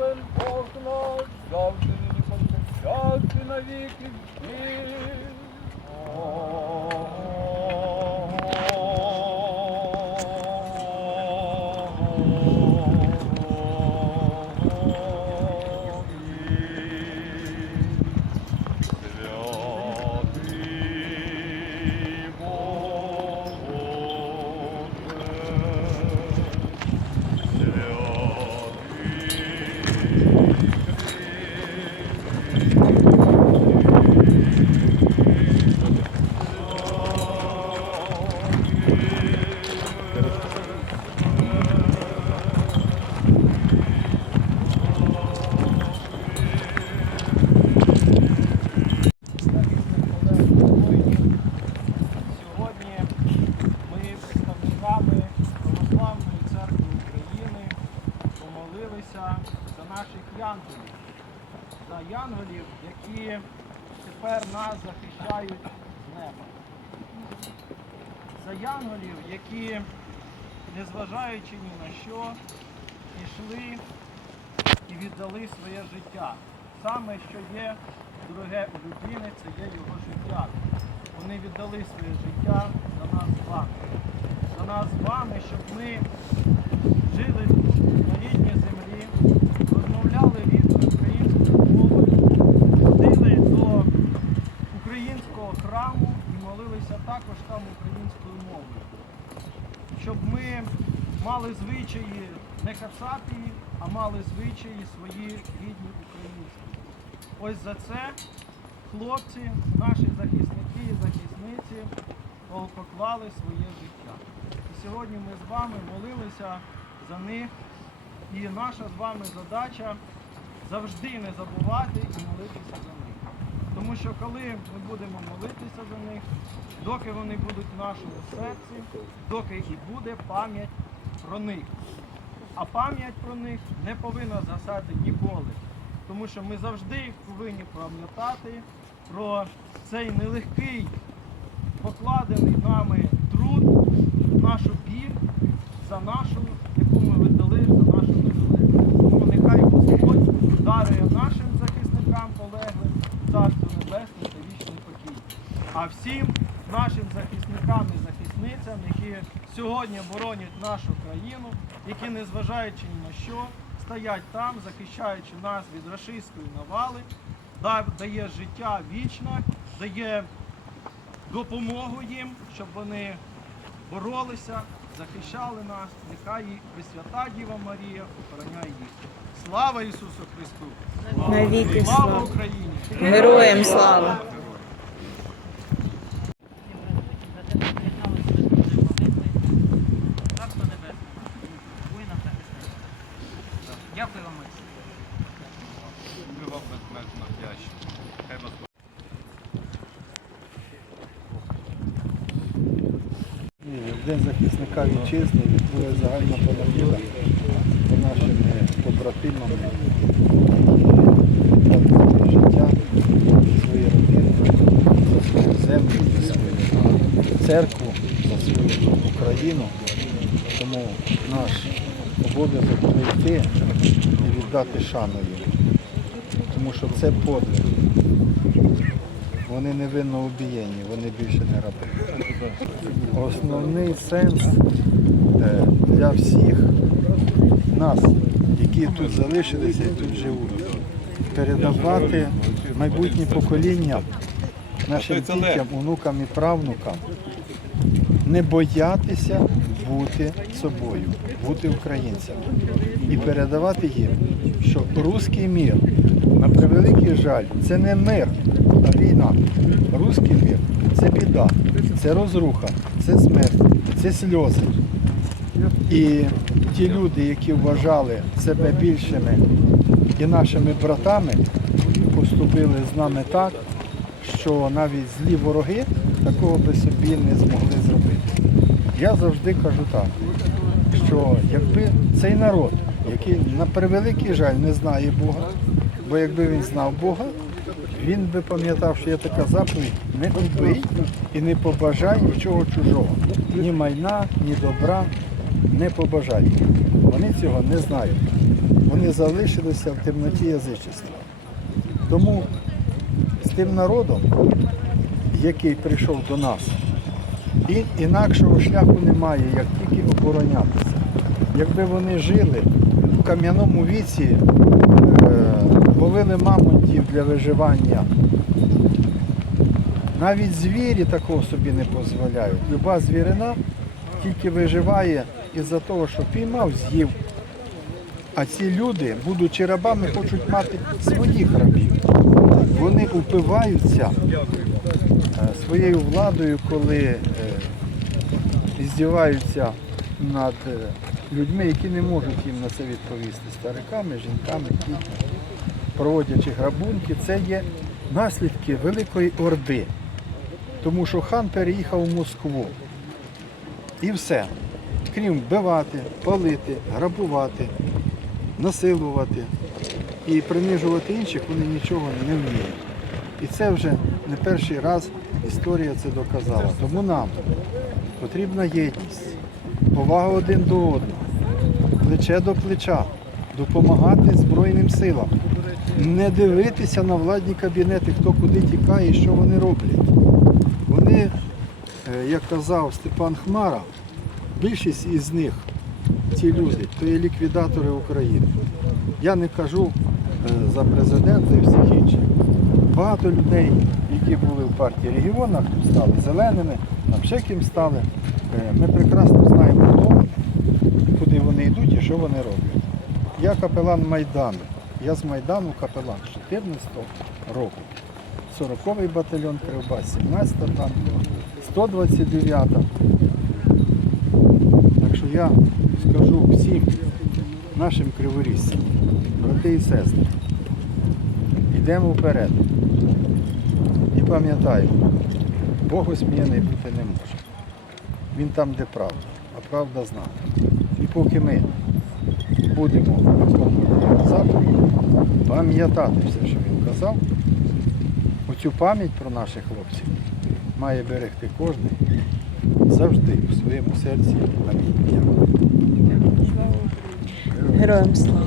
славен Бог наш, завжди нині повсякчас і на віки віків. Наших янголів, за янголів, які тепер нас захищають з неба. За янголів, які, незважаючи ні на що, пішли і віддали своє життя. Саме, що є дороге у людини, це є його життя. Вони віддали своє життя за нас з вами. За нас з вами, щоб ми жили молилися також там українською мовою. Щоб ми мали звичаї не кацапії, а мали звичаї свої рідні українські. Ось за це хлопці, наші захисники і захисниці поклали своє життя. І сьогодні ми з вами молилися за них. І наша з вами задача завжди не забувати і молитися за них. Тому що коли ми будемо молитися за них, доки вони будуть в нашому серці, доки і буде пам'ять про них. А пам'ять про них не повинна згасати ніколи. Тому що ми завжди повинні пам'ятати про цей нелегкий покладений нами труд, нашу біль за нашу, яку ми віддали за нашу незалежність. Тому нехай Господь дарує нашим захисникам полеглим царство А всім нашим захисникам і захисницям, які сьогодні боронять нашу країну, які, незважаючи ні на що, стоять там, захищаючи нас від рашистської навали, дає життя вічне, дає допомогу їм, щоб вони боролися, захищали нас. Нехай і Пресвята Діва Марія охороняє їх. Слава Ісусу Христу! Навіки Слава слава. Україні! Героям слава! Вдячні. Хай вас в День захисника вітчизни відбула загальна понеділа за нашими побратимами, дали своє життя, свої родини, за свою землю, за свою церкву, за свою Україну. Тому наш обов'язок прийти і віддати шану їм. Тому що це подвиг. Вони невинно убієні, вони більше не раби. Основний сенс е, для всіх нас, які тут залишилися і тут живуть, передавати майбутні покоління нашим дітям, онукам і правнукам, не боятися бути собою, бути українцями і передавати їм, що руський мір, на превеликий жаль, це не мир, а війна. Руський мір це біда, це розруха, це смерть, це сльози. І ті люди, які вважали себе більшими і нашими братами, поступили з нами так, що навіть злі вороги такого би собі не змогли зробити. Я завжди кажу так, що якби цей народ, який на превеликий жаль не знає Бога, бо якби він знав Бога, він би пам'ятав, що є така заповідь не убий і не побажай нічого чужого. Ні майна, ні добра не побажай. Вони цього не знають. вони залишилися в темноті язичества. Тому з тим народом, який прийшов до нас, і інакшого шляху немає, як тільки оборонятися. Якби вони жили в кам'яному віці, е, ловили мамонтів для виживання. Навіть звірі такого собі не дозволяють. Люба звірина тільки виживає із-за того, що піймав, з'їв. А ці люди, будучи рабами, хочуть мати своїх рабів. Вони упиваються е, своєю владою, коли е, здіваються над е, людьми, які не можуть їм на це відповісти, стариками, жінками, дітьми, проводячи грабунки. Це є наслідки Великої Орди. Тому що хан переїхав у Москву. І все. Крім вбивати, палити, грабувати, насилувати і принижувати інших, вони нічого не вміють. І це вже не перший раз історія це доказала. Тому нам потрібна єдність, повага один до одного, плече до плеча, допомагати Збройним силам, не дивитися на владні кабінети, хто куди тікає і що вони роблять. Вони, е, як казав Степан Хмара, більшість із них, ці люди, то є ліквідатори України. Я не кажу е, за президента і всіх інших. Багато людей, які були в партії регіонах, стали зеленими, там ще ким стали. Е, Ми прекрасно знаємо, вони, йдуть і що вони роблять. Я капелан Майдану. Я з Майдану капелан з 14 року. 40-й батальйон Кривбас, 17-та танкова, 129-та. Так що я скажу всім нашим криворіжцям, брати і сестри, йдемо вперед. І пам'ятаємо, Бог осміяний бути не може. Він там, де правда, а правда з нами. Поки ми будемо заповіді, пам'ятати все, що він казав, оцю пам'ять про наших хлопців має берегти кожен завжди у своєму серці. Амінь. Героям слава.